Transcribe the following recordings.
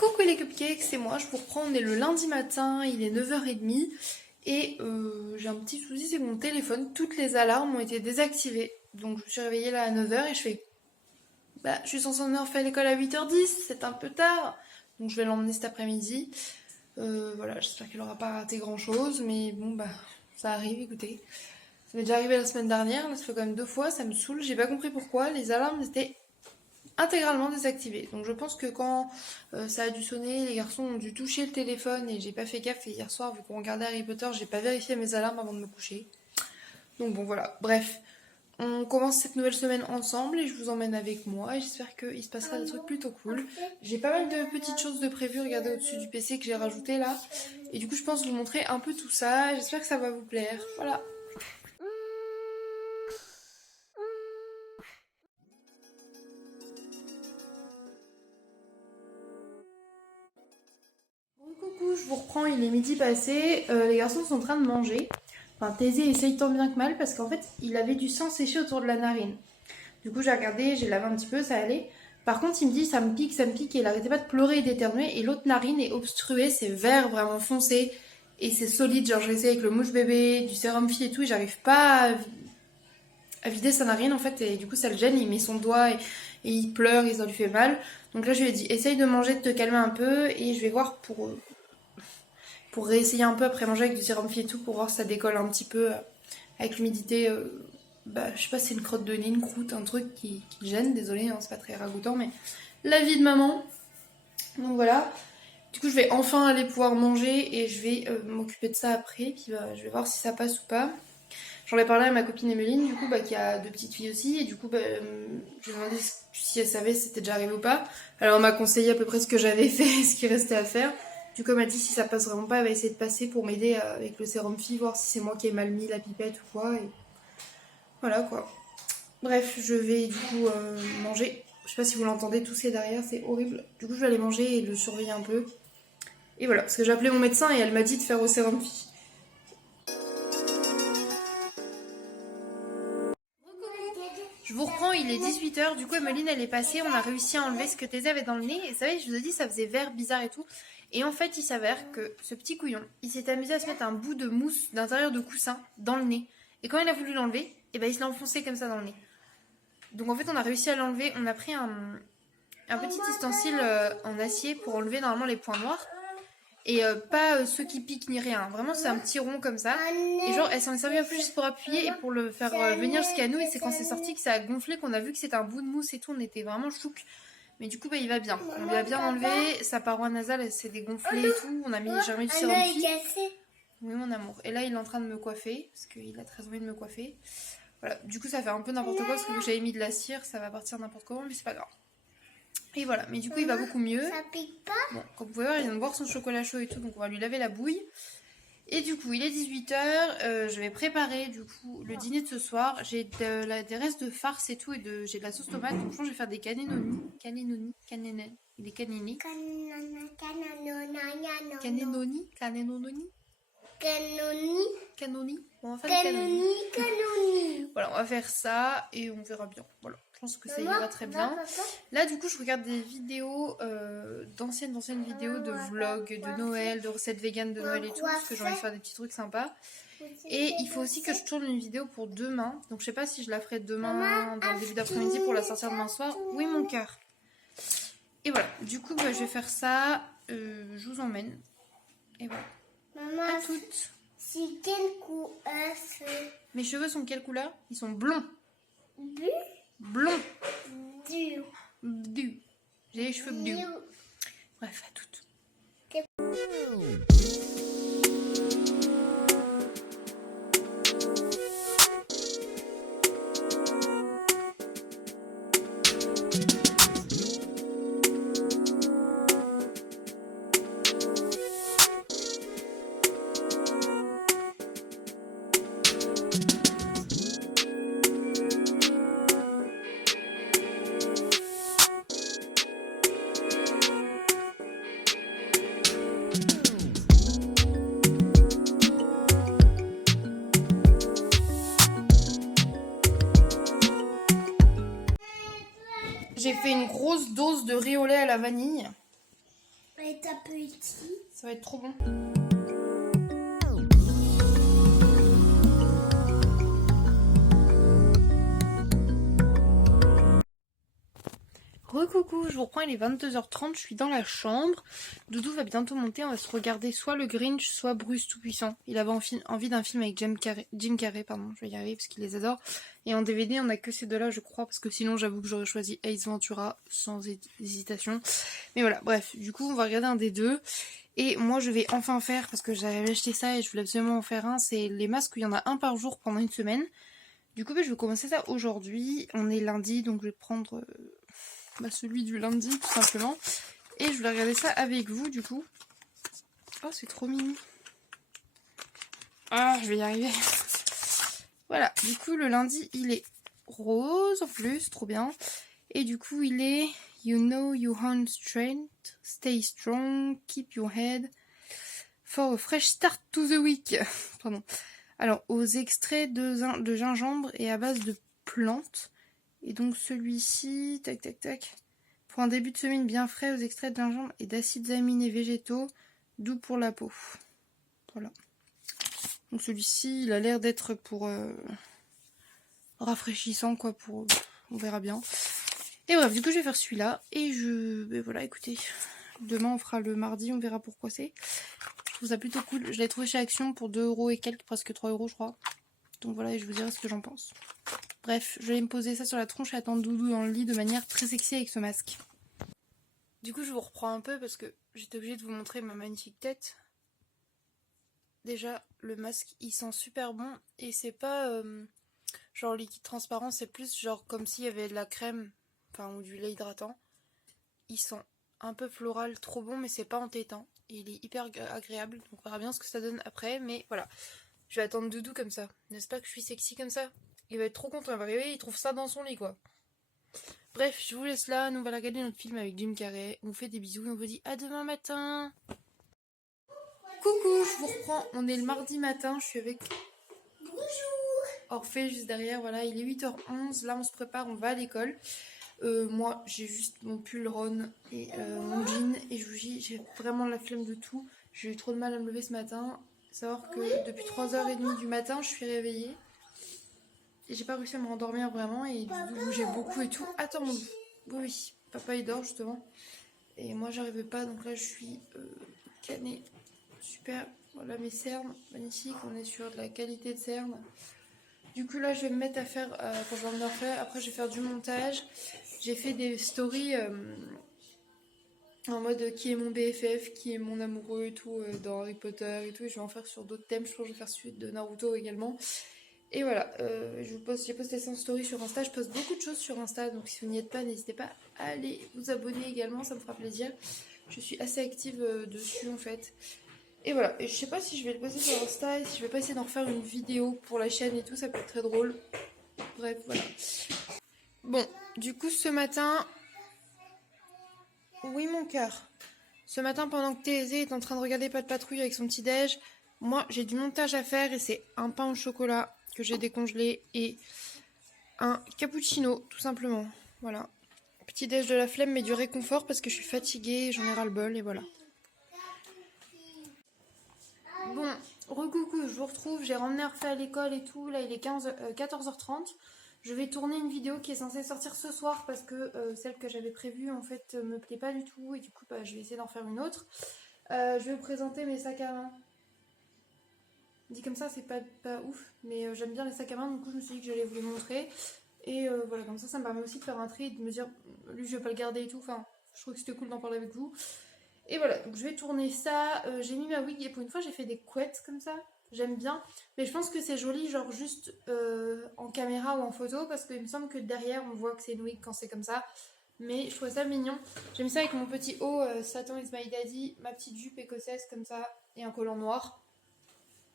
Coucou les cupcakes, c'est moi, je vous reprends, on est le lundi matin, il est 9h30 et j'ai un petit souci, c'est que mon téléphone, toutes les alarmes ont été désactivées. Donc je me suis réveillée là à 9h et je fais, je suis censée en faire l'école à 8h10, c'est un peu tard. Donc je vais l'emmener cet après-midi. Voilà, j'espère qu'il aura pas raté grand-chose, mais bon ça arrive, écoutez. Ça m'est déjà arrivé la semaine dernière, là ça fait quand même 2 fois, ça me saoule, j'ai pas compris pourquoi, les alarmes étaient intégralement désactivé. Donc je pense que quand ça a dû sonner, les garçons ont dû toucher le téléphone et j'ai pas fait gaffe. Et hier soir, vu qu'on regardait Harry Potter, j'ai pas vérifié mes alarmes avant de me coucher. Donc bon voilà, bref. On commence cette nouvelle semaine ensemble et je vous emmène avec moi et j'espère qu'il se passera des trucs plutôt cool. J'ai pas mal de petites choses de prévues, regardez au-dessus du PC que j'ai rajouté là. Et du coup je pense vous montrer un peu tout ça, j'espère que ça va vous plaire. Voilà. Bon, coucou, je vous reprends, il est midi passé, les garçons sont en train de manger. Enfin, Thésée essaye tant bien que mal parce qu'en fait, il avait du sang séché autour de la narine. Du coup, j'ai regardé, j'ai lavé un petit peu, ça allait. Par contre, il me dit ça me pique, et il arrêtait pas de pleurer et d'éternuer. Et l'autre narine est obstruée, c'est vert, vraiment foncé. Et c'est solide, genre j'ai essayé avec le mouche bébé, du sérum fille et tout, et j'arrive pas à vider sa narine en fait. Et du coup, ça le gêne, il met son doigt et il pleure et ça lui fait mal. Donc là, je lui ai dit essaye de manger, de te calmer un peu, et je vais voir pour réessayer un peu après manger avec du sérum fille et tout pour voir si ça décolle un petit peu avec l'humidité. Je sais pas, c'est une crotte de nez, une croûte, un truc qui gêne, désolé, hein, c'est pas très ragoûtant, mais la vie de maman. Donc voilà. Du coup, je vais enfin aller pouvoir manger et je vais m'occuper de ça après, puis je vais voir si ça passe ou pas. J'en ai parlé à ma copine Emeline, du coup, qui a 2 petites filles aussi, et du coup, je lui ai demandé si elle savait si c'était déjà arrivé ou pas. Alors, elle m'a conseillé à peu près ce que j'avais fait, ce qui restait à faire. Du coup, elle m'a dit si ça passe vraiment pas, elle va essayer de passer pour m'aider avec le sérum fille, voir si c'est moi qui ai mal mis la pipette ou quoi. Et voilà quoi. Bref, je vais du coup manger. Je sais pas si vous l'entendez tousser derrière, c'est horrible. Du coup, je vais aller manger et le surveiller un peu. Et voilà, parce que j'ai appelé mon médecin et elle m'a dit de faire au sérum fille. Je vous reprends, il est 18h, du coup Emeline elle est passée, on a réussi à enlever ce que Thésée avait dans le nez, et vous savez, je vous ai dit ça faisait vert bizarre et tout, et en fait il s'avère que ce petit couillon, il s'est amusé à se mettre un bout de mousse d'intérieur de coussin dans le nez, et quand il a voulu l'enlever, et il se l'a enfoncé comme ça dans le nez. Donc en fait on a réussi à l'enlever, on a pris un petit ustensile en acier pour enlever normalement les points noirs, et pas ceux qui piquent ni rien. Vraiment, c'est un petit rond comme ça. Et genre, elle s'en est servie un peu juste pour appuyer et pour le faire venir jusqu'à nous. Et c'est quand c'est sorti que ça a gonflé, qu'on a vu que c'était un bout de mousse et tout. On était vraiment chouc. Mais du coup, il va bien. On lui a bien enlevé. Sa paroi nasale, elle s'est dégonflée et tout. J'ai remis du sérum fille. Oui, mon amour. Et là, il est en train de me coiffer. Parce qu'il a très envie de me coiffer. Voilà. Du coup, ça fait un peu n'importe quoi. Parce que j'avais mis de la cire, ça va partir n'importe comment. Mais c'est pas grave. Et voilà, mais du coup il va beaucoup mieux. Ça pique pas? Bon, comme vous pouvez voir, il vient de boire son chocolat chaud et tout, donc on va lui laver la bouille. Et du coup, il est 18h, je vais préparer du coup le dîner de ce soir. J'ai des restes de farce et tout, et j'ai de la sauce tomate, donc je pense que je vais faire des cannelloni. Cannelloni. Des cannellini. Cannelloni. Cannoni. On va faire des cannelloni. Voilà, on va faire ça et on verra bien. Voilà. Je pense que ça ira très bien. Là, du coup, je regarde des vidéos, d'anciennes vidéos de vlogs de Noël, de recettes véganes de Noël et tout, parce que j'ai envie de faire des petits trucs sympas. Et il faut aussi que je tourne une vidéo pour demain. Donc, je sais pas si je la ferai demain, dans le début d'après-midi, pour la sortir demain soir. Oui, mon cœur. Et voilà. Du coup, je vais faire ça. Je vous emmène. Et voilà. Maman, à toutes. C'est quelle couleur? Mes cheveux sont quelle couleur? Ils sont blonds. Blond. Du. J'ai les cheveux bleus. Bref, à toutes. J'ai fait une grosse dose de riz au lait à la vanille. Et ta petite. Ça va être trop bon. Recoucou, je vous reprends, il est 22h30, je suis dans la chambre. Doudou va bientôt monter, on va se regarder soit le Grinch, soit Bruce Tout-Puissant. Il avait envie d'un film avec Jim Carrey, pardon, je vais y arriver parce qu'il les adore. Et en DVD, on a que ces deux-là, je crois, parce que sinon j'avoue que j'aurais choisi Ace Ventura sans hésitation. Mais voilà, bref, du coup on va regarder un des deux. Et moi je vais enfin faire, parce que j'avais acheté ça et je voulais absolument en faire un, c'est les masques où il y en a un par jour pendant une semaine. Du coup, je vais commencer ça aujourd'hui. On est lundi, donc je vais prendre celui du lundi, tout simplement. Et je voulais regarder ça avec vous, du coup. Oh, c'est trop mignon. Ah, je vais y arriver. Voilà, du coup, le lundi, il est rose en plus, trop bien. Et du coup, il est You know your own strength, stay strong, keep your head for a fresh start to the week. Pardon. Alors, aux extraits de gingembre et à base de plantes. Et donc celui-ci, tac tac tac, pour un début de semaine bien frais aux extraits de gingembre et d'acides aminés végétaux, doux pour la peau. Voilà. Donc celui-ci, il a l'air d'être pour rafraîchissant, quoi, pour... on verra bien. Et bref, du coup je vais faire celui-là. Et voilà, écoutez, demain on fera le mardi, on verra pourquoi c'est. Je trouve ça plutôt cool. Je l'ai trouvé chez Action pour 2 € et quelques, presque 3 € je crois. Donc voilà, et je vous dirai ce que j'en pense. Bref, je vais me poser ça sur la tronche et attendre Doudou dans le lit de manière très sexy avec ce masque. Du coup, je vous reprends un peu parce que j'étais obligée de vous montrer ma magnifique tête. Déjà, le masque, il sent super bon. Et c'est pas genre liquide transparent, c'est plus genre comme s'il y avait de la crème, enfin, ou du lait hydratant. Il sent un peu floral, trop bon, mais c'est pas entêtant. Et il est hyper agréable, donc on verra bien ce que ça donne après. Mais voilà, je vais attendre Doudou comme ça. N'est-ce pas que je suis sexy comme ça? Il va être trop content, il va arriver, il trouve ça dans son lit, quoi. Bref, je vous laisse là, nous on va regarder notre film avec Jim Carrey. On vous fait des bisous et on vous dit à demain matin. Coucou, je vous reprends, on est le mardi matin, je suis avec Orphée juste derrière, voilà, il est 8h11, là on se prépare, on va à l'école. Moi j'ai juste mon pull Ron et mon jean et je vous dis, j'ai vraiment la flemme de tout. J'ai eu trop de mal à me lever ce matin. Savoir que depuis 3h30 du matin, je suis réveillée. Et j'ai pas réussi à me rendormir vraiment et du coup j'ai beaucoup et tout. Attends, oui, papa il dort justement. Et moi j'arrivais pas, donc là je suis canée. Super, voilà mes cernes, magnifique, on est sur de la qualité de cernes. Du coup là je vais me mettre à faire, quand je vais me refaire, après je vais faire du montage. J'ai fait des stories en mode qui est mon BFF, qui est mon amoureux et tout, dans Harry Potter et tout. Et je vais en faire sur d'autres thèmes, je pense que je vais faire suite de Naruto également. Et voilà, j'ai posté ça en story sur Insta, je poste beaucoup de choses sur Insta, donc si vous n'y êtes pas, n'hésitez pas à aller vous abonner également, ça me fera plaisir. Je suis assez active dessus en fait. Et voilà, et je sais pas si je vais le poster sur Insta, et si je vais pas essayer d'en refaire une vidéo pour la chaîne et tout, ça peut être très drôle. Bref, voilà. Bon, du coup ce matin... Oui mon cœur. Ce matin pendant que Thésée est en train de regarder Pas de Patrouille avec son petit déj, moi j'ai du montage à faire et c'est un pain au chocolat que j'ai décongelé et un cappuccino tout simplement. Voilà. Petit déj de la flemme mais du réconfort parce que je suis fatiguée, j'en ai ras le bol et voilà. Bon, recoucou, je vous retrouve, j'ai ramené Orphée à l'école et tout, là il est 14h30. Je vais tourner une vidéo qui est censée sortir ce soir parce que celle que j'avais prévue en fait me plaît pas du tout et du coup je vais essayer d'en faire une autre. Je vais vous présenter mes sacs à main. Dit comme ça c'est pas ouf, mais j'aime bien les sacs à main, du coup je me suis dit que j'allais vous les montrer. Et voilà, comme ça me permet aussi de faire un tri et de me dire lui je vais pas le garder et tout, enfin je trouve que c'était cool d'en parler avec vous. Et voilà, donc je vais tourner ça, j'ai mis ma wig et pour une fois j'ai fait des couettes comme ça. J'aime bien, mais je pense que c'est joli genre juste en caméra ou en photo parce qu'il me semble que derrière on voit que c'est une wig quand c'est comme ça. Mais je trouve ça mignon. J'ai mis ça avec mon petit haut Satan is my daddy, ma petite jupe écossaise comme ça et un collant noir.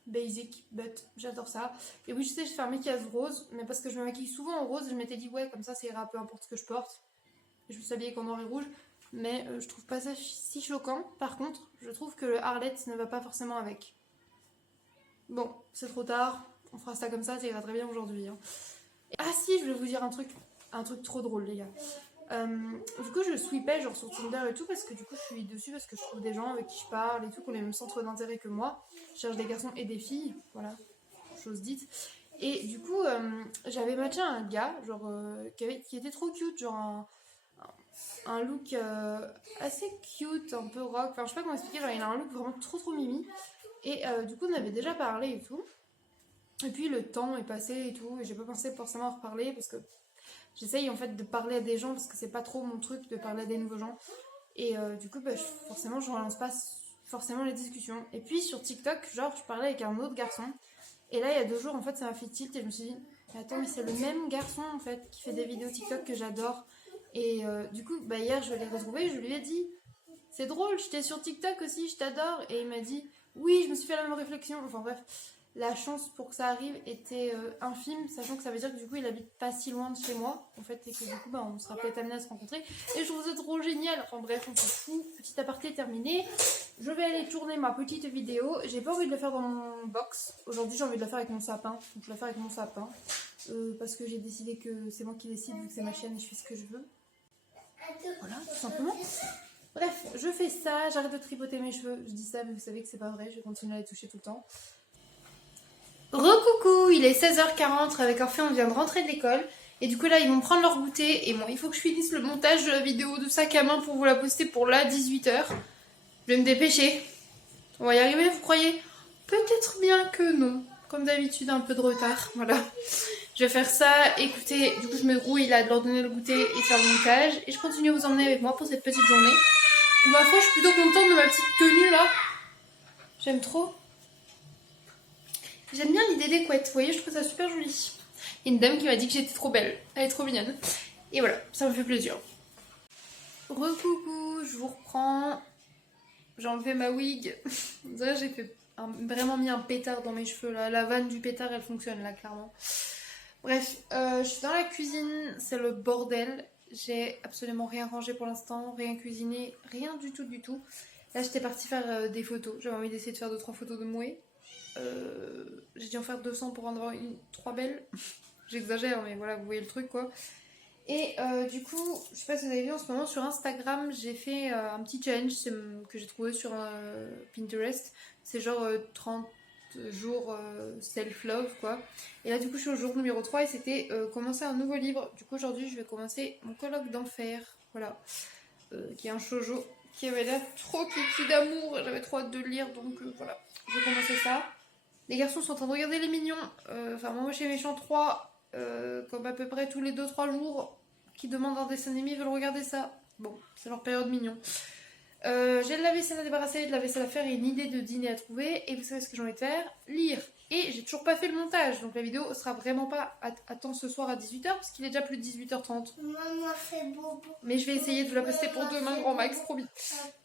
Basic, but j'adore ça. Et oui je sais je fais un maquillage rose, mais parce que je me maquille souvent en rose, je m'étais dit ouais comme ça ira peu importe ce que je porte. Et je me suis habillée qu'en noir et rouge. Mais je trouve pas ça si choquant. Par contre, je trouve que le Arlette ne va pas forcément avec. Bon, c'est trop tard. On fera ça comme ça ira très bien aujourd'hui. Hein. Ah si, je vais vous dire un truc trop drôle, les gars. Du coup, je sweepais genre sur Tinder et tout parce que du coup, je suis dessus parce que je trouve des gens avec qui je parle et tout, qui ont les mêmes centres d'intérêt que moi. Je cherche des garçons et des filles, voilà, chose dite. Et du coup, j'avais matché un gars, genre, qui était trop cute, genre un look assez cute, un peu rock. Enfin, je sais pas comment expliquer, genre, il a un look vraiment trop trop mimi. Et du coup, on avait déjà parlé et tout. Et puis, le temps est passé et tout, et j'ai pas pensé forcément à reparler parce que j'essaye en fait de parler à des gens parce que c'est pas trop mon truc de parler à des nouveaux gens. Et du coup, bah, forcément, je relance pas forcément les discussions. Et puis sur TikTok, genre, je parlais avec un autre garçon. Et là, il y a 2 jours, en fait, ça m'a fait tilt et je me suis dit, mais attends, mais c'est le même garçon en fait qui fait des vidéos TikTok que j'adore. Et du coup, bah, hier, je l'ai retrouvé, je lui ai dit, c'est drôle, j'étais sur TikTok aussi, je t'adore. Et il m'a dit, oui, je me suis fait la même réflexion. Enfin bref, la chance pour que ça arrive était infime, sachant que ça veut dire que du coup il habite pas si loin de chez moi, en fait, et que du coup bah, on sera peut-être amené à se rencontrer. Et je trouve ça trop génial. Enfin bref, on s'en fout. Petit aparté terminé. Je vais aller tourner ma petite vidéo. J'ai pas envie de le faire dans mon box. Aujourd'hui, j'ai envie de le faire avec mon sapin. Donc je vais le faire avec mon sapin. Parce que j'ai décidé que c'est moi qui décide, vu que c'est ma chaîne et je fais ce que je veux. Voilà, tout simplement. Bref, je fais ça, j'arrête de tripoter mes cheveux. Je dis ça, mais vous savez que c'est pas vrai, je vais continuer à les toucher tout le temps. Recoucou, il est 16h40, avec Orphée on vient de rentrer de l'école. Et du coup là ils vont prendre leur goûter. Et bon, il faut que je finisse le montage de la vidéo de sac à main pour vous la poster pour là 18h. Je vais me dépêcher. On va y arriver, vous croyez? Peut-être bien que non. Comme d'habitude, un peu de retard. Voilà. Je vais faire ça. Écoutez, du coup je me grouille là de leur donner le goûter et faire le montage. Et je continue à vous emmener avec moi pour cette petite journée. Ma foi, je suis plutôt contente de ma petite tenue là. J'aime trop. J'aime bien l'idée des couettes, vous voyez, je trouve ça super joli. Il y a une dame qui m'a dit que j'étais trop belle, elle est trop mignonne. Et voilà, ça me fait plaisir. Recoucou, je vous reprends. J'ai enlevé ma wig. Déjà, j'ai fait vraiment mis un pétard dans mes cheveux là. La vanne du pétard, elle fonctionne là, clairement. Bref, je suis dans la cuisine, c'est le bordel. J'ai absolument rien rangé pour l'instant, rien cuisiné, rien du tout du tout. Là, j'étais partie faire des photos. J'avais envie d'essayer de faire 2-3 photos de Moué. J'ai dû en faire 200 pour en avoir 3 belles. J'exagère, mais voilà, vous voyez le truc quoi. Et du coup, je sais pas si vous avez vu en ce moment sur Instagram, j'ai fait un petit challenge que j'ai trouvé sur Pinterest. C'est genre 30 jours self-love quoi. Et là, du coup, je suis au jour numéro 3 et c'était commencer un nouveau livre. Du coup, aujourd'hui, je vais commencer Mon colloque d'enfer. Voilà. Qui est un shoujo qui avait l'air trop kiki d'amour. J'avais trop hâte de le lire, donc voilà. Je vais commencer ça. Les garçons sont en train de regarder les mignons. Enfin, moi chez Méchant 3, comme à peu près tous les 2-3 jours, qui demandent un dessin animé, veulent regarder ça. Bon, c'est leur période mignon. J'ai de la vaisselle à débarrasser, de la vaisselle à faire et une idée de dîner à trouver. Et vous savez ce que j'ai envie de faire? Lire. Et j'ai toujours pas fait le montage, donc la vidéo sera vraiment pas à temps ce soir à 18h, parce qu'il est déjà plus de 18h30. Maman fait bobo. Mais je vais essayer de vous la poster pour demain, grand max, promis.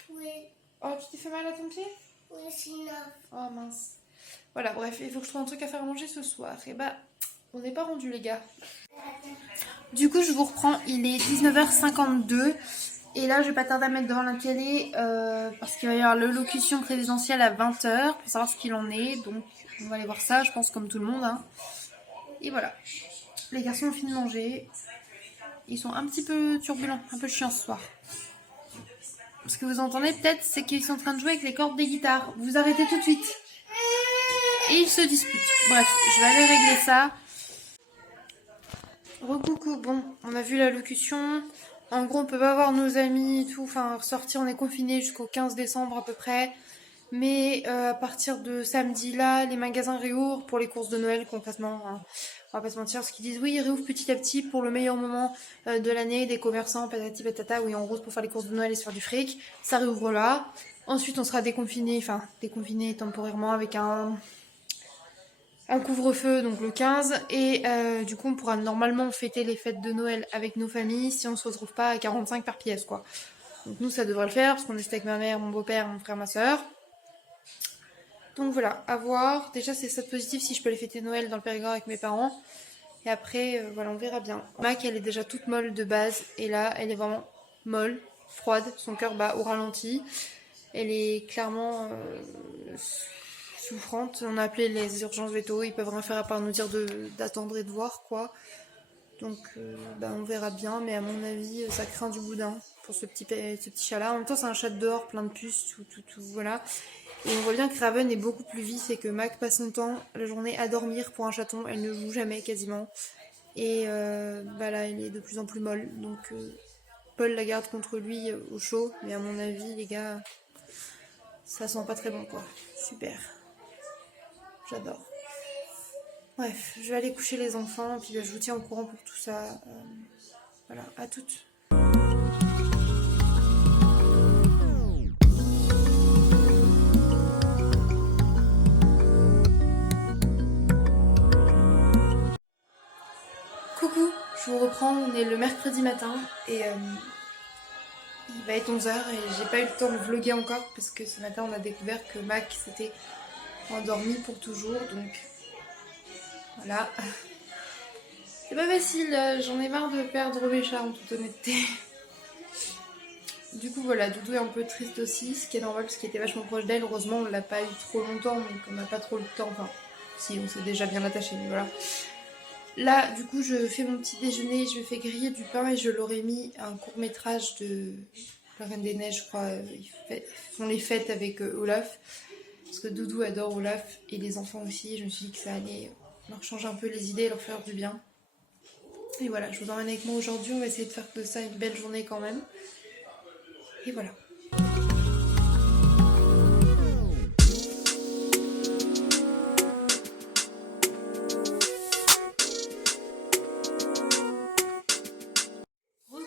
Oui, Oh, tu t'es fait mal à ton pied? sinon. Oh mince. Voilà, bref, il faut que je trouve un truc à faire à manger ce soir. Et bah, on n'est pas rendu les gars. Du coup, je vous reprends, il est 19h52. Et là, je vais pas tarder à mettre devant la télé parce qu'il va y avoir l'allocution présidentielle à 20h pour savoir ce qu'il en est. Donc, on va aller voir ça, je pense, comme tout le monde. Hein. Et voilà. Les garçons ont fini de manger. Ils sont un petit peu turbulents, un peu chiants ce soir. Ce que vous entendez peut-être, c'est qu'ils sont en train de jouer avec les cordes des guitares. Vous arrêtez tout de suite. Et ils se disputent. Bref, je vais aller régler ça. Recoucou, bon, on a vu l'allocution. En gros, on peut pas voir nos amis et tout. Enfin, ressortir, on est confinés jusqu'au 15 décembre à peu près. Mais à partir de samedi là, les magasins réouvrent pour les courses de Noël concrètement. Hein. On va pas se mentir, ce qu'ils disent, oui, ils réouvrent petit à petit pour le meilleur moment de l'année, des commerçants, patati patata, oui, en gros, pour faire les courses de Noël et se faire du fric. Ça réouvre là. Ensuite, on sera déconfiné, enfin, déconfiné temporairement avec un couvre-feu, donc le 15. Et du coup, on pourra normalement fêter les fêtes de Noël avec nos familles si on se retrouve pas à 45 par pièce, quoi. Donc nous, ça devrait le faire, parce qu'on est avec ma mère, mon beau-père, mon frère, ma soeur. Donc voilà, à voir. Déjà, c'est ça de positif si je peux les fêter Noël dans le Périgord avec mes parents. Et après, voilà, on verra bien. Mac, elle est déjà toute molle de base. Et là, elle est vraiment molle, froide. Son cœur bat au ralenti. Elle est clairement souffrante. On a appelé les urgences veto. Ils peuvent rien faire à part nous dire d'attendre et de voir, quoi. Donc on verra bien, mais à mon avis ça craint du boudin pour ce petit chat là. En même temps c'est un chat de dehors plein de puces, tout voilà. Et on voit bien que Raven est beaucoup plus vif et que Mac passe son temps la journée à dormir pour un chaton. Elle ne joue jamais quasiment. Et là il est de plus en plus molle. Donc Paul la garde contre lui au chaud. Mais à mon avis les gars, ça sent pas très bon quoi. Super. J'adore. Bref, je vais aller coucher les enfants, puis je vous tiens au courant pour tout ça. Voilà, à toutes. Coucou, je vous reprends, on est le mercredi matin et il va être 11h et j'ai pas eu le temps de vlogger encore parce que ce matin on a découvert que Mac s'était endormi pour toujours, donc voilà. C'est pas facile, j'en ai marre de perdre mes chats en toute honnêteté. Du coup voilà, Doudou est un peu triste aussi, ce qui est normal parce qu'il était vachement proche d'elle. Heureusement on l'a pas eu trop longtemps, donc on n'a pas trop le temps, enfin si on s'est déjà bien attaché, mais voilà. Là du coup je fais mon petit déjeuner, je fais griller du pain et je leur ai mis un court métrage de La Reine des Neiges, je crois. Ils font les fêtes avec Olaf, parce que Doudou adore Olaf et les enfants aussi. Je me suis dit que ça allait leur changer un peu les idées et leur faire du bien. Et voilà, je vous emmène avec moi aujourd'hui, on va essayer de faire de ça une belle journée quand même. Et voilà.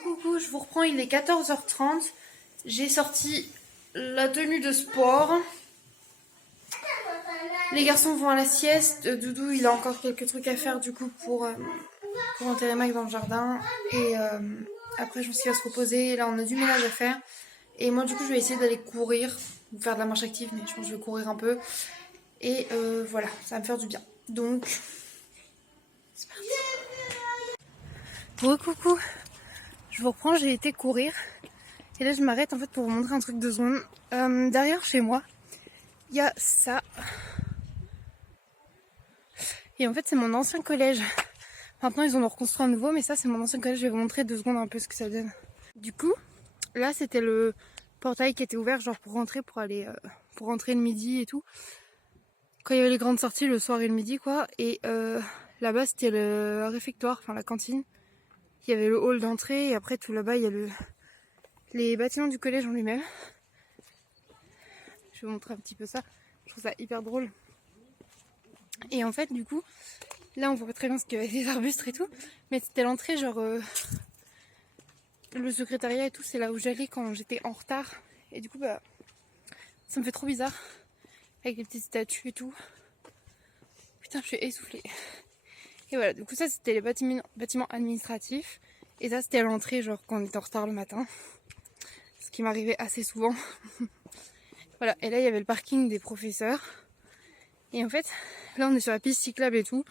Coucou, je vous reprends, il est 14h30. J'ai sorti la tenue de sport. Les garçons vont à la sieste. Doudou, il a encore quelques trucs à faire du coup pour enterrer Mac dans le jardin. Et après, je pense qu'il va se reposer. Là, on a du ménage à faire. Et moi, du coup, je vais essayer d'aller courir, faire de la marche active, mais je pense que je vais courir un peu. Et voilà, ça va me faire du bien. Donc, c'est parti. Coucou, je vous reprends, j'ai été courir. Et là, je m'arrête en fait pour vous montrer un truc de secondes. Derrière chez moi, il y a ça. Et en fait, c'est mon ancien collège. Maintenant, ils ont reconstruit un nouveau, mais ça, c'est mon ancien collège. Je vais vous montrer 2 secondes un peu ce que ça donne. Du coup, là, c'était le portail qui était ouvert, genre pour rentrer, pour rentrer le midi et tout. Quand il y avait les grandes sorties, le soir et le midi, quoi. Et là-bas, c'était le réfectoire, enfin la cantine. Il y avait le hall d'entrée, et après, tout là-bas, il y a les bâtiments du collège en lui-même. Je vais vous montrer un petit peu ça. Je trouve ça hyper drôle. Et en fait, du coup, là, on voit très bien ce qu'il y avait des arbustes et tout. Mais c'était l'entrée, genre... le secrétariat et tout, c'est là où j'allais quand j'étais en retard. Et du coup, ça me fait trop bizarre. Avec les petites statues et tout. Putain, je suis essoufflée. Et voilà, du coup, ça, c'était les bâtiments administratifs. Et ça, c'était à l'entrée, genre quand on était en retard le matin. Ce qui m'arrivait assez souvent. Voilà, et là, il y avait le parking des professeurs. Et en fait, là, on est sur la piste cyclable et tout.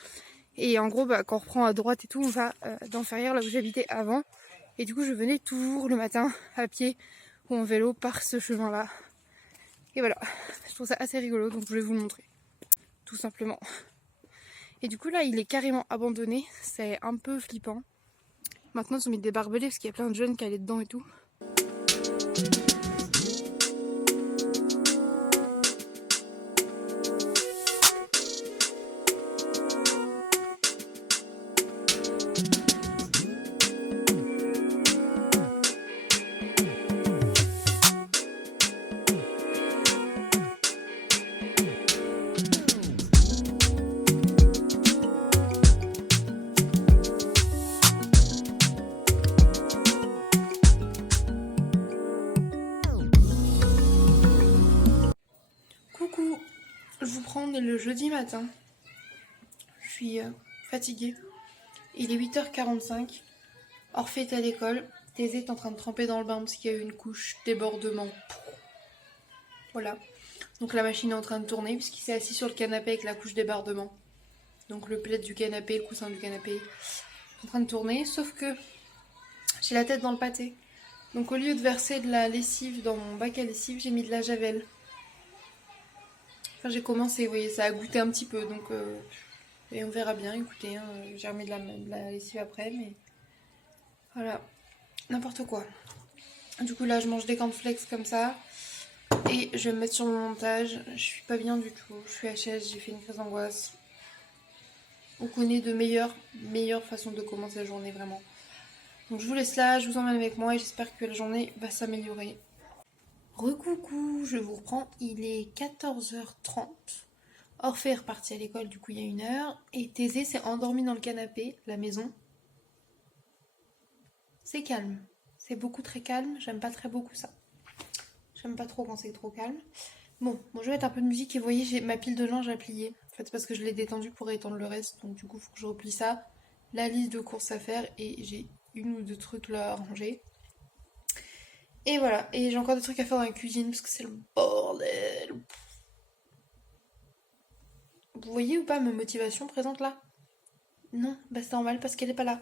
Et en gros, quand on reprend à droite et tout, on va dans Ferrières, là où j'habitais avant. Et du coup, je venais toujours le matin à pied ou en vélo par ce chemin-là. Et voilà, je trouve ça assez rigolo, donc je voulais vous le montrer. Tout simplement. Et du coup, là, il est carrément abandonné. C'est un peu flippant. Maintenant, ils ont mis des barbelés parce qu'il y a plein de jeunes qui allaient dedans et tout. Coucou, je vous prends, on est le jeudi matin. Je suis fatiguée. Il est 8h45. Orphée est à l'école. Thésée est en train de tremper dans le bain parce qu'il y a eu une couche débordement. Voilà. Donc la machine est en train de tourner puisqu'il s'est assis sur le canapé avec la couche débordement. Donc le plaid du canapé, le coussin du canapé est en train de tourner. Sauf que j'ai la tête dans le pâté. Donc au lieu de verser de la lessive dans mon bac à lessive, j'ai mis de la javel. Enfin j'ai commencé, vous voyez, ça a goûté un petit peu. Donc Et on verra bien, écoutez, hein, j'ai remis de la lessive après, mais voilà, n'importe quoi. Du coup là je mange des cornflakes comme ça et je vais me mettre sur mon montage. Je suis pas bien du tout, je suis HS, j'ai fait une crise d'angoisse. On connaît de meilleures façons de commencer la journée vraiment. Donc je vous laisse là, je vous emmène avec moi et j'espère que la journée va s'améliorer. Recoucou, je vous reprends, il est 14h30. Orphée est reparti à l'école du coup il y a 1 heure et Thésée s'est endormi dans le canapé, la maison. C'est calme, c'est beaucoup très calme, j'aime pas très beaucoup ça. J'aime pas trop quand c'est trop calme. Bon, je vais mettre un peu de musique et vous voyez j'ai ma pile de linge à plier. En fait c'est parce que je l'ai détendue pour étendre le reste, donc du coup il faut que je replie ça. La liste de courses à faire et j'ai 1 ou 2 trucs là à ranger. Et voilà, et j'ai encore des trucs à faire dans la cuisine parce que c'est le bordel. Vous voyez ou pas ma motivation présente là? Non, bah c'est normal parce qu'elle est pas là.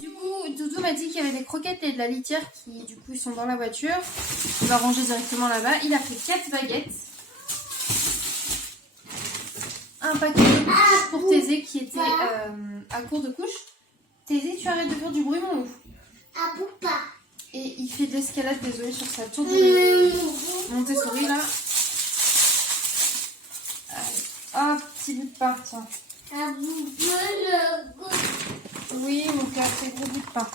Du coup, Doudou m'a dit qu'il y avait des croquettes et de la litière qui du coup ils sont dans la voiture. On va ranger directement là-bas. Il a pris 4 baguettes. Un paquet de couches pour Thésée qui était à court de couches. Thésée, tu arrêtes de faire du bruit mon loup. À Poupa. Et il fait de l'escalade, désolé, sur sa tour de Montessori là. Allez, un petit bout de pain, tiens. À le goût. Oui, mon cœur, c'est gros bout de pain.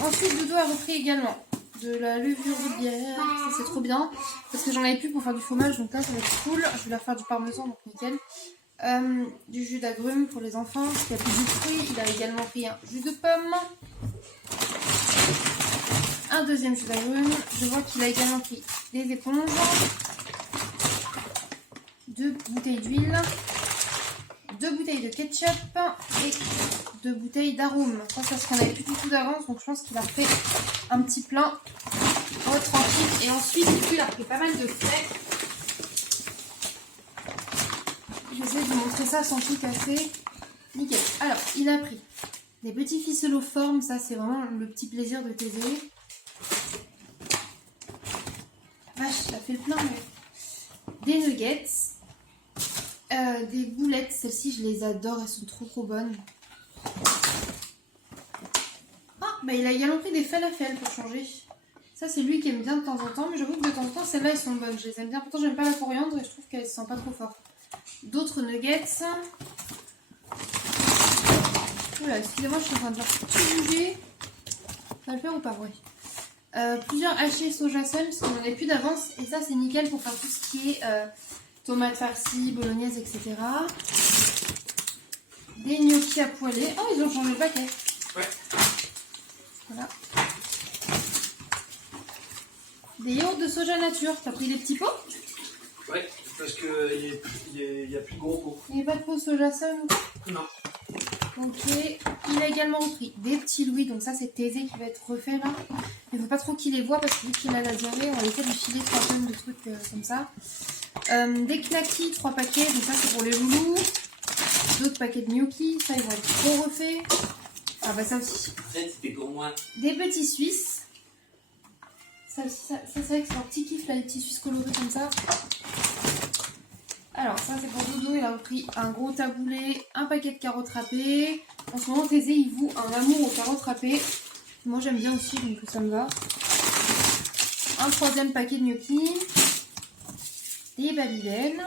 Ensuite, Doudou a repris également de la levure de bière. Ça, c'est trop bien. Parce que j'en avais plus pour faire du fromage, donc là, ça va être cool. Je vais la faire du parmesan, donc nickel. Du jus d'agrumes pour les enfants. Il a plus de fruits. Il a également pris un jus de pomme. Un deuxième jus d'agrumes. Je vois qu'il a également pris des éponges. 2 bouteilles d'huile. 2 bouteilles de ketchup. Et 2 bouteilles d'arôme. Ça, c'est parce qu'on avait plus du tout d'avance. Donc je pense qu'il a fait un petit plein. Oh, tranquille. Et ensuite, du coup, il a pris pas mal de frais. J'essaie de vous montrer ça sans tout casser. Nickel. Alors, il a pris des petits ficellos formes. Ça, c'est vraiment le petit plaisir de Thésée. Vache, ça fait le plein, mais... Des nuggets. Des boulettes. Celles-ci, je les adore. Elles sont trop bonnes. Ah, bah il a également pris des falafels pour changer. Ça, c'est lui qui aime bien de temps en temps. Mais j'avoue que de temps en temps, celles-là, elles sont bonnes. Je les aime bien. Pourtant, j'aime pas la coriandre et je trouve qu'elles sont pas trop fortes. D'autres nuggets. Voilà, excusez-moi, je suis en train de faire tout bouger. Ça va le faire ou pas? Oui. Plusieurs hachés soja sauce parce qu'on n'en a plus d'avance. Et ça, c'est nickel pour faire tout ce qui est tomates farcies, bolognaise, etc. Des gnocchis à poêler. Oh, ils ont changé le paquet. Ouais. Voilà. Des yaourts de soja nature. T'as pris des petits pots? Ouais, parce qu'il n'y a plus de gros pots. Il n'y a pas de pot soja sauce? Non. Ok. Il a également repris des petits louis. Donc ça, c'est Thésée qui va être refait là. Il ne faut pas trop qu'il les voit parce que vu qu'il a la diarrhée, on va essayer de lui filer 3 tonnes de trucs comme ça. Des knackis, 3 paquets. Donc ça, c'est pour les loulous. D'autres paquets de gnocchis. Ça, ils vont être trop refaits. Ah bah ça aussi. C'était pour moi. Des petits Suisses. Ça c'est vrai que c'est un petit kiff là, les petits Suisses colorés comme ça. Alors ça c'est pour Dodo, il a repris un gros taboulé, un paquet de carottes râpées. En ce moment Thésée il voue un amour aux carottes râpées. Moi j'aime bien aussi donc ça me va. Un 3e paquet de gnocchis. Des babylènes.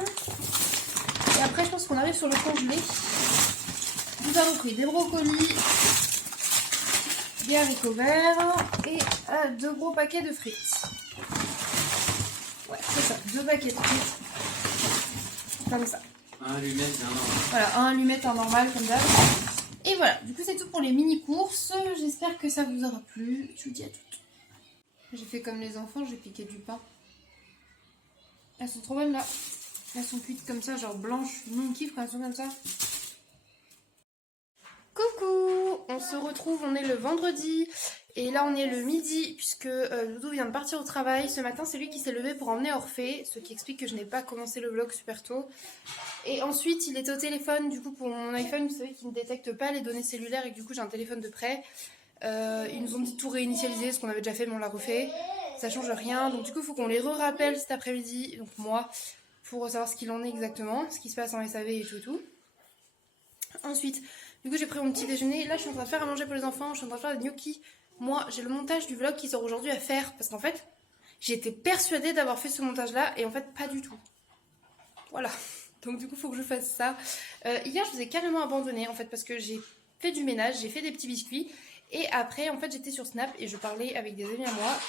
Et après je pense qu'on arrive sur le congelé. Nous avons pris des brocolis. Des haricots verts et 2 gros paquets de frites. Ouais, c'est ça, 2 paquets de frites. Comme ça. Un allumette et un normal. Voilà, un allumette, un normal, comme d'hab. Et voilà, du coup c'est tout pour les mini-courses. J'espère que ça vous aura plu. Je vous dis à toutes. J'ai fait comme les enfants, j'ai piqué du pain. Elles sont trop bonnes là. Elles sont cuites comme ça, genre blanches. Nous on kiffe quand elles sont comme ça. Coucou, on se retrouve, on est le vendredi Et là on est le midi puisque Doudou vient de partir au travail. Ce matin c'est lui qui s'est levé pour emmener Orphée, ce qui explique que je n'ai pas commencé le vlog super tôt. Et ensuite il était au téléphone, du coup pour mon iPhone vous savez qu'il ne détecte pas les données cellulaires et que du coup j'ai un téléphone de près. Ils nous ont dit de tout réinitialiser, ce qu'on avait déjà fait mais on l'a refait. Ça change rien, donc du coup il faut qu'on les rappelle cet après-midi, donc moi, pour savoir ce qu'il en est exactement, ce qui se passe en SAV et tout et tout. Ensuite, du coup j'ai pris mon petit déjeuner, là je suis en train de faire à manger pour les enfants, je suis en train de faire des gnocchis. Moi j'ai le montage du vlog qui sort aujourd'hui à faire, parce qu'en fait j'étais persuadée d'avoir fait ce montage là et en fait pas du tout. Voilà, donc du coup il faut que je fasse ça. Hier je vous ai carrément abandonné en fait parce que j'ai fait du ménage, j'ai fait des petits biscuits. Et après, en fait, j'étais sur Snap et je parlais avec des amis à moi.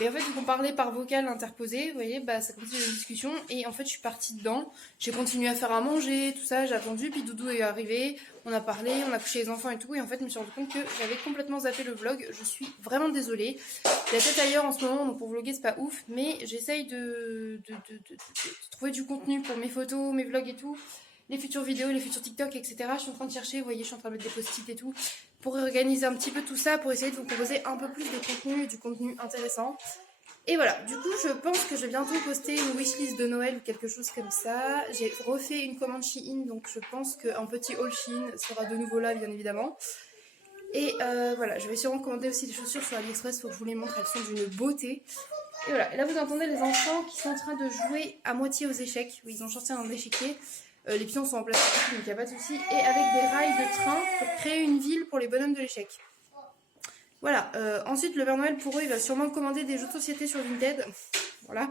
Et en fait, vu qu'on parlait par vocal interposé, vous voyez, bah ça continue la discussion. Et en fait, je suis partie dedans. J'ai continué à faire à manger, tout ça, j'ai attendu. Puis Doudou est arrivé, on a parlé, on a couché les enfants et tout. Et en fait, je me suis rendu compte que j'avais complètement zappé le vlog. Je suis vraiment désolée. J'ai la tête ailleurs en ce moment, donc pour vlogger, c'est pas ouf. Mais j'essaye de trouver du contenu pour mes photos, mes vlogs et tout. Les futures vidéos, les futurs TikTok, etc. Je suis en train de chercher, vous voyez, je suis en train de mettre des post-it et tout, pour organiser un petit peu tout ça, pour essayer de vous proposer un peu plus de contenu, du contenu intéressant. Et voilà, du coup, je pense que je vais bientôt poster une wishlist de Noël ou quelque chose comme ça. J'ai refait une commande Shein, donc je pense qu'un petit haul Shein sera de nouveau là, bien évidemment. Et voilà, je vais sûrement commander aussi des chaussures sur AliExpress, faut que je vous les montre, elles sont d'une beauté. Et voilà, et là vous entendez les enfants qui sont en train de jouer à moitié aux échecs. Oui, ils ont sorti un échiquier. Les pions sont en plastique, donc il n'y a pas de souci. Et avec des rails de train pour créer une ville pour les bonhommes de l'échec. Voilà. Ensuite, le Père Noël, pour eux, il va sûrement commander des jeux de société sur Vinted. Voilà.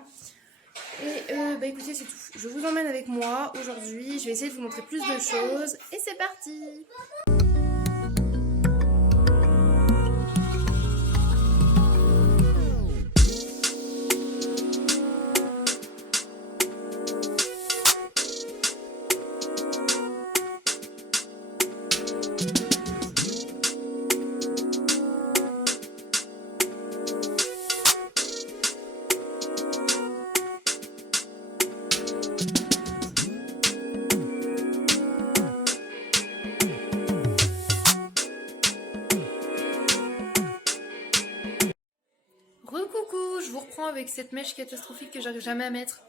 Et bah écoutez, c'est tout. Je vous emmène avec moi aujourd'hui. Je vais essayer de vous montrer plus de choses. Et c'est parti! Recoucou, je vous reprends avec cette mèche catastrophique que j'arrive jamais à mettre.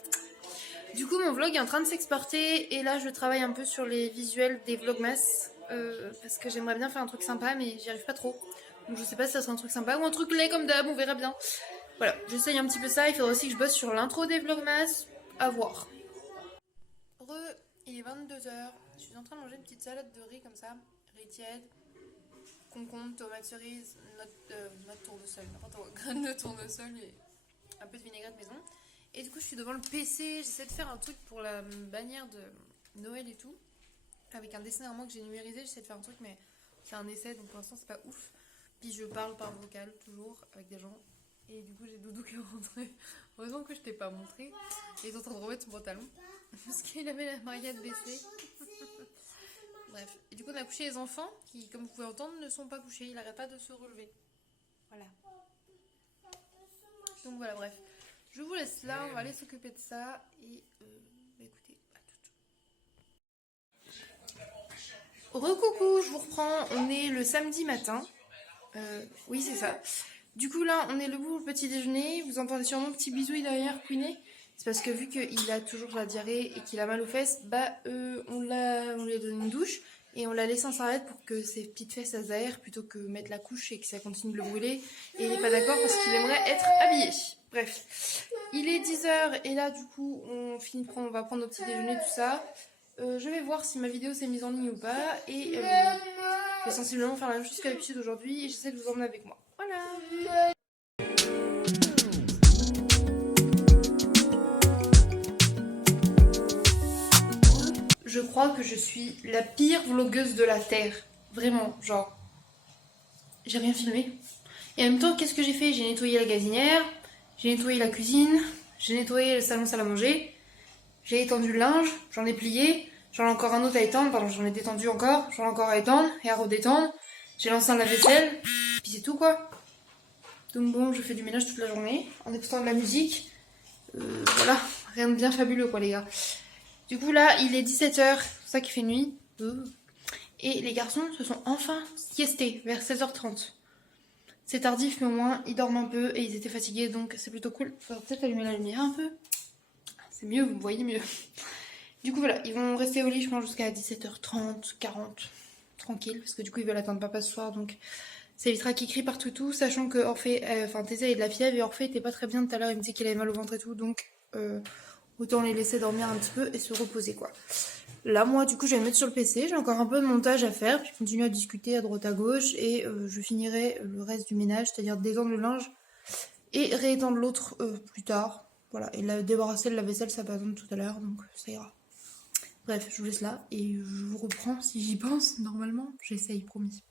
Du coup, mon vlog est en train de s'exporter et là, je travaille un peu sur les visuels des vlogmas parce que j'aimerais bien faire un truc sympa, mais j'y arrive pas trop. Donc, je sais pas si ça sera un truc sympa ou un truc laid comme d'hab, on verra bien. Voilà, j'essaye un petit peu ça. Il faudra aussi que je bosse sur l'intro des vlogmas. À voir. Il est 22h. Je suis en train de manger une petite salade de riz comme ça, riz tiède. Concombre, tomates cerises, note tournesol, n'importe quoi, graines de tournesol et un peu de vinaigrette maison. Et du coup, je suis devant le PC, j'essaie de faire un truc pour la bannière de Noël et tout, avec un dessin normalement que j'ai numérisé. J'essaie de faire un truc, mais c'est un essai, donc pour l'instant, c'est pas ouf. Puis je parle par vocal, toujours, avec des gens. Et du coup, j'ai Doudou qui est rentré. Heureusement que je t'ai pas montré. Il est en train de remettre son pantalon, parce qu'il avait la mariette baissée. Bref, et du coup on a couché les enfants qui, comme vous pouvez entendre, ne sont pas couchés, ils n'arrêtent pas de se relever. Voilà. Donc voilà, bref. Je vous laisse là, on va aller s'occuper de ça. Et bah écoutez, à tout. Recoucou, je vous reprends, on est le samedi matin. Oui c'est ça. Du coup là, on est debout pour le petit déjeuner. Vous entendez sûrement un petit bisouille derrière couiner. C'est parce que vu qu'il a toujours la diarrhée et qu'il a mal aux fesses, bah on lui a donné une douche et on l'a laissé en s'arrête pour que ses petites fesses aèrent plutôt que mettre la couche et que ça continue de le brûler. Et il n'est pas d'accord parce qu'il aimerait être habillé. Bref, il est 10h et là du coup on va prendre nos petits déjeuners, tout ça. Je vais voir si ma vidéo s'est mise en ligne ou pas et je vais sensiblement faire la même chose qu'à l'habitude aujourd'hui et j'essaie de vous emmener avec moi. Voilà. Je crois que je suis la pire vlogueuse de la Terre. Vraiment, genre, j'ai rien filmé. Et en même temps, qu'est-ce que j'ai fait? J'ai nettoyé la gazinière, j'ai nettoyé la cuisine, j'ai nettoyé le salon salle à manger, j'ai étendu le linge, j'en ai plié, j'en ai encore un autre à étendre, pardon, j'en ai détendu encore, j'en ai encore à étendre et à redétendre. J'ai lancé un lave-vaisselle, puis c'est tout quoi. Donc bon, je fais du ménage toute la journée, en écoutant de la musique. Voilà, rien de bien fabuleux quoi les gars. Du coup là, il est 17h, c'est pour ça qu'il fait nuit. Et les garçons se sont enfin siestés vers 16h30. C'est tardif, mais au moins ils dorment un peu et ils étaient fatigués, donc c'est plutôt cool. Faut peut-être allumer la lumière un peu. C'est mieux, vous me voyez mieux. Du coup voilà, ils vont rester au lit, je pense, jusqu'à 17h30, 40, tranquille, parce que du coup ils veulent attendre papa ce soir, donc ça évitera qu'ils crient partout et tout, sachant que Orphée, Thésée a de la fièvre et Orphée était pas très bien tout à l'heure, il me dit qu'il avait mal au ventre et tout, donc autant les laisser dormir un petit peu et se reposer quoi. Là moi du coup je vais me mettre sur le PC, j'ai encore un peu de montage à faire, puis continuer à discuter à droite à gauche et je finirai le reste du ménage, c'est-à-dire détendre le linge et réétendre l'autre plus tard. Voilà, et débarrasser de la vaisselle ça peut attendre tout à l'heure, donc ça ira. Bref, je vous laisse là et je vous reprends si j'y pense, normalement, j'essaye, promis.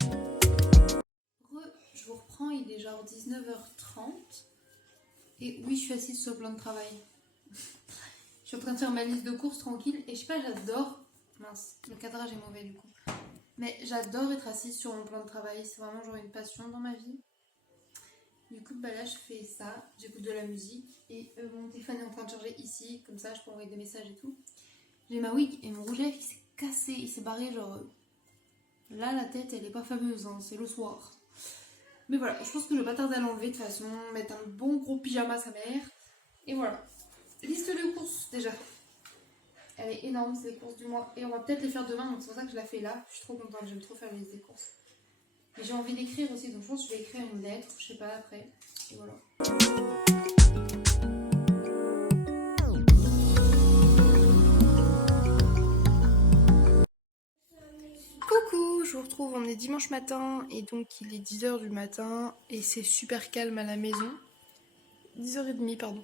Je vous reprends, il est genre 19h30 et oui, je suis assise sur le plan de travail. Je suis en train de faire ma liste de courses tranquille et je sais pas, j'adore. Mince, le cadrage est mauvais du coup. Mais j'adore être assise sur mon plan de travail, c'est vraiment genre une passion dans ma vie. Du coup, bah là je fais ça, j'écoute de la musique et mon téléphone est en train de charger ici, comme ça je peux envoyer des messages et tout. J'ai ma wig et mon rouge à lèvres qui s'est cassé, il s'est barré genre... Là la tête elle est pas fameuse, hein, c'est le soir. Mais voilà, je pense que je vais pas tarder à l'enlever de toute façon, mettre un bon gros pyjama à sa mère. Et voilà. Liste de courses déjà. Elle est énorme, c'est les courses du mois. Et on va peut-être les faire demain, donc c'est pour ça que je la fais là. Je suis trop contente, j'aime trop faire la liste des courses. Mais j'ai envie d'écrire aussi, donc je pense que je vais écrire une lettre, je sais pas, après. Et voilà. Coucou, je vous retrouve, on est dimanche matin et donc il est 10h du matin et c'est super calme à la maison. 10h30 pardon.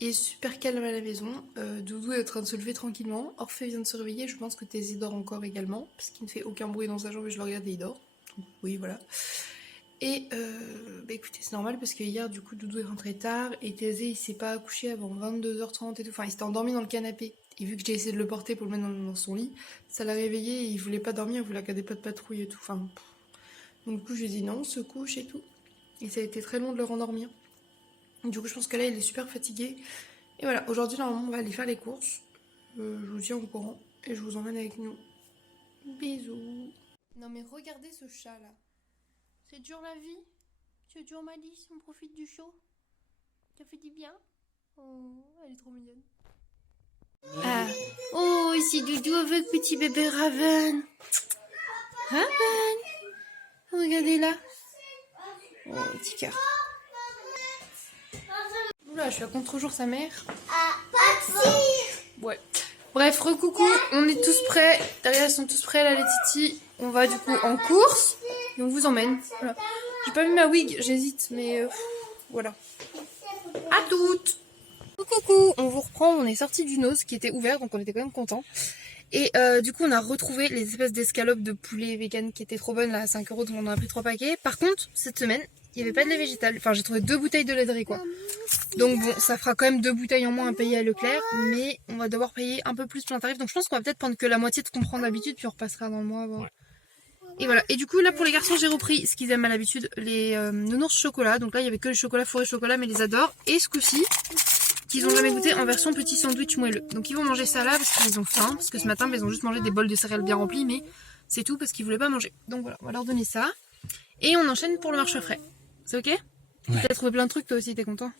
Et super calme à la maison. Doudou est en train de se lever tranquillement. Orphée vient de se réveiller, je pense que Thésée dort encore également parce qu'il ne fait aucun bruit dans sa jambe et je le regarde et il dort. Donc, oui voilà. Et bah écoutez c'est normal parce que hier du coup Doudou est rentré tard et Thésée il s'est pas couché avant 22h30 et tout. Enfin il s'était endormi dans le canapé. Et vu que j'ai essayé de le porter pour le mettre dans son lit, ça l'a réveillé et il voulait pas dormir, il voulait regarder pas de patrouille et tout. Enfin, donc du coup je lui ai dit non, on se couche et tout. Et ça a été très long de le rendormir. Du coup je pense que là il est super fatigué. Et voilà, aujourd'hui normalement on va aller faire les courses. Je vous tiens au courant et je vous emmène avec nous. Bisous. Non mais regardez ce chat là. C'est dur la vie. C'est dur Malice, on profite du chaud. Ça fait du bien. Oh, elle est trop mignonne. Ah. Oh, ici Doudou avec petit bébé Raven. Raven. Regardez là. Oh, petit cœur. Oula, je suis à contre-jour sa mère. Ouais. Bref, recoucou, on est tous prêts. Derrière, ils sont tous prêts, là, les titis. On va du coup en course. Et on vous emmène. Voilà. J'ai pas mis ma wig, j'hésite, mais voilà. À toutes. Coucou, on vous reprend, on est sorti du Nose qui était ouvert donc on était quand même contents. Et du coup on a retrouvé les espèces d'escalopes de poulet vegan qui étaient trop bonnes là à 5 €, donc on en a pris 3 paquets. Par contre cette semaine il n'y avait pas de lait végétal, enfin j'ai trouvé 2 bouteilles de lait de riz quoi. Donc bon ça fera quand même 2 bouteilles en moins à payer à Leclerc, mais on va devoir payer un peu plus pour un tarif. Donc je pense qu'on va peut-être prendre que la moitié de ce qu'on prend d'habitude puis on repassera dans le mois. Bon. Et voilà, et du coup là pour les garçons j'ai repris ce qu'ils aiment à l'habitude, les nounours chocolat. Donc là il y avait que le chocolat fourré chocolat mais ils les adorent. Et ce coup-ci qu'ils ont jamais goûté en version petit sandwich moelleux. Donc ils vont manger ça là parce qu'ils ont faim, parce que ce matin ils ont juste mangé des bols de céréales bien remplis, mais c'est tout parce qu'ils voulaient pas manger. Donc voilà, on va leur donner ça. Et on enchaîne pour le marché frais. C'est ok? Ouais. T'as trouvé plein de trucs toi aussi, t'es content?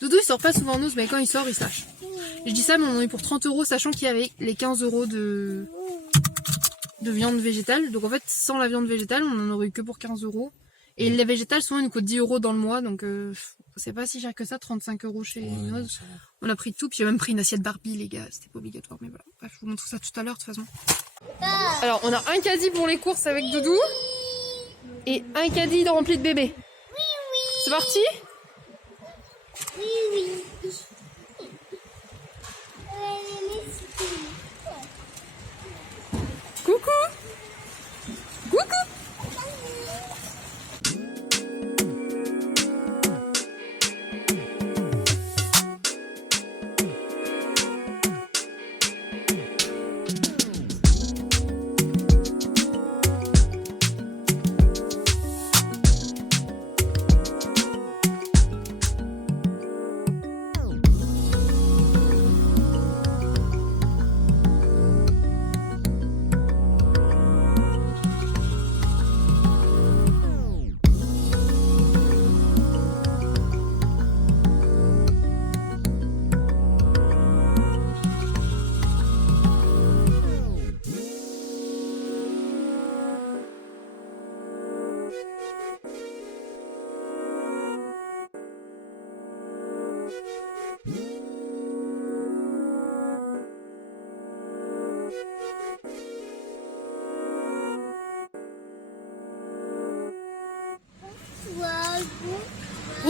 Doudou il sort pas souvent en ose, mais quand il sort il se lâche. Je dis ça mais on en est pour 30 €, sachant qu'il y avait les 15 € de viande végétale. Donc en fait sans la viande végétale on en aurait eu que pour 15 €. Et les végétales souvent ils nous coûtent 10 € dans le mois, donc c'est pas si cher que ça, 35 € chez Nose. On a pris tout, puis j'ai même pris une assiette Barbie les gars, c'était pas obligatoire, mais voilà. Bref, je vous montre ça tout à l'heure de toute façon. Alors on a un caddie pour les courses avec Doudou, et un caddie rempli de bébés. Oui, oui. C'est parti? Oui, oui. Coucou. Coucou.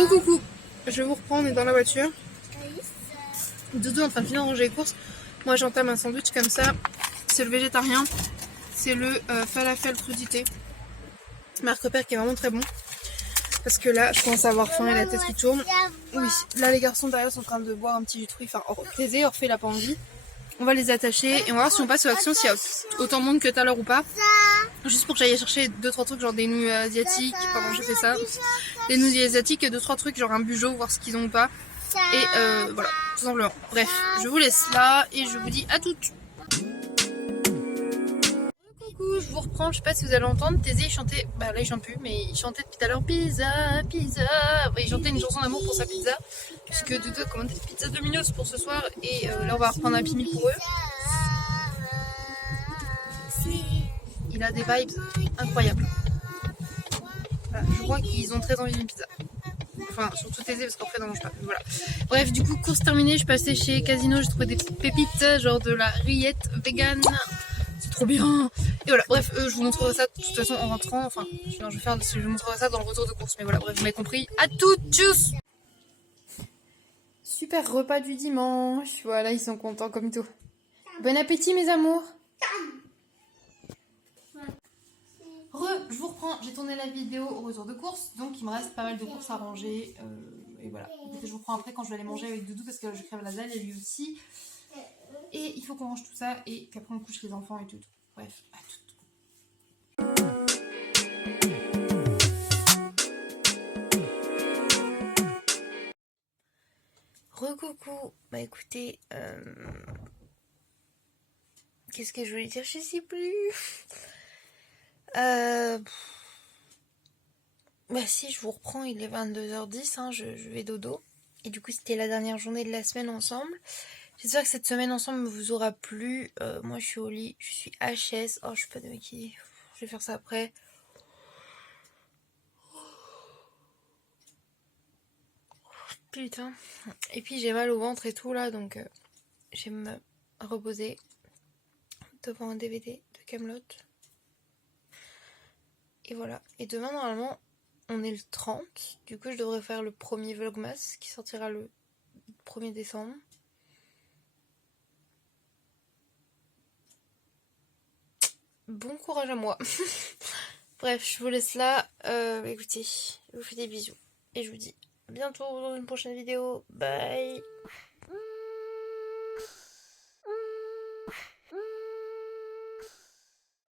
Coucou, je vous reprends, on est dans la voiture. Doudou est en train de finir de ranger les courses. Moi j'entame un sandwich comme ça. C'est le végétarien. C'est le falafel crudité. Marque Repère qui est vraiment très bon. Parce que là je commence à avoir faim et la tête qui tourne. Oui, là les garçons derrière sont en train de boire un petit jus de fruits. Enfin, Thésée, Orphée, il a pas envie. On va les attacher et on va voir si on passe aux actions, s'il y a autant de monde que tout à l'heure ou pas. Juste pour que j'aille chercher 2-3 trucs, genre des nouilles asiatiques. Pardon, j'ai fait ça. Des nouilles asiatiques et 2-3 trucs, genre un bugeot, voir ce qu'ils ont ou pas. Et voilà, tout simplement. Bref, je vous laisse là et je vous dis à toutes. Coucou, je vous reprends, je sais pas si vous allez entendre. Thésée il chantait, bah là il chante plus, mais il chantait depuis tout à l'heure pizza, pizza. Ouais, il chantait une chanson d'amour pour sa pizza. Puisque Doudou a commandé des pizzas Domino's pour ce soir. Et là on va reprendre un pimi pour eux. Il a des vibes incroyables. Voilà, je crois qu'ils ont très envie d'une pizza. Enfin, surtout Thésée parce qu'après n'en mange pas. Voilà. Bref, du coup, course terminée. Je suis passée chez Casino. J'ai trouvé des petites pépites, genre de la rillette vegan. C'est trop bien. Et voilà, bref, je vous montrerai ça de toute façon en rentrant. Enfin, je vous montrerai ça dans le retour de course. Mais voilà, bref, vous m'avez compris. À toutes, tchuss. Super repas du dimanche. Voilà, ils sont contents comme tout. Bon appétit, mes amours. Je vous reprends, j'ai tourné la vidéo au retour de course, donc il me reste pas mal de courses à ranger, et voilà. Peut-être que je vous reprends après quand je vais aller manger avec Doudou parce que je crève la dalle et lui aussi. Et il faut qu'on range tout ça et qu'après on couche les enfants et tout. Bref, à tout. Recoucou, bah écoutez, qu'est-ce que je voulais dire, je sais plus. Bah si, je vous reprends, il est 22h10, hein, je vais dodo. Et du coup, c'était la dernière journée de la semaine ensemble. J'espère que cette semaine ensemble vous aura plu. Moi, je suis au lit, je suis HS. Oh, je suis pas démaquillée. Je vais faire ça après. Putain. Et puis, j'ai mal au ventre et tout, là, donc je vais me reposer devant un DVD de Kaamelott. Et voilà. Et demain, normalement, on est le 30. Du coup, je devrais faire le premier Vlogmas qui sortira le 1er décembre. Bon courage à moi. Bref, je vous laisse là. Écoutez, je vous fais des bisous. Et je vous dis à bientôt dans une prochaine vidéo. Bye.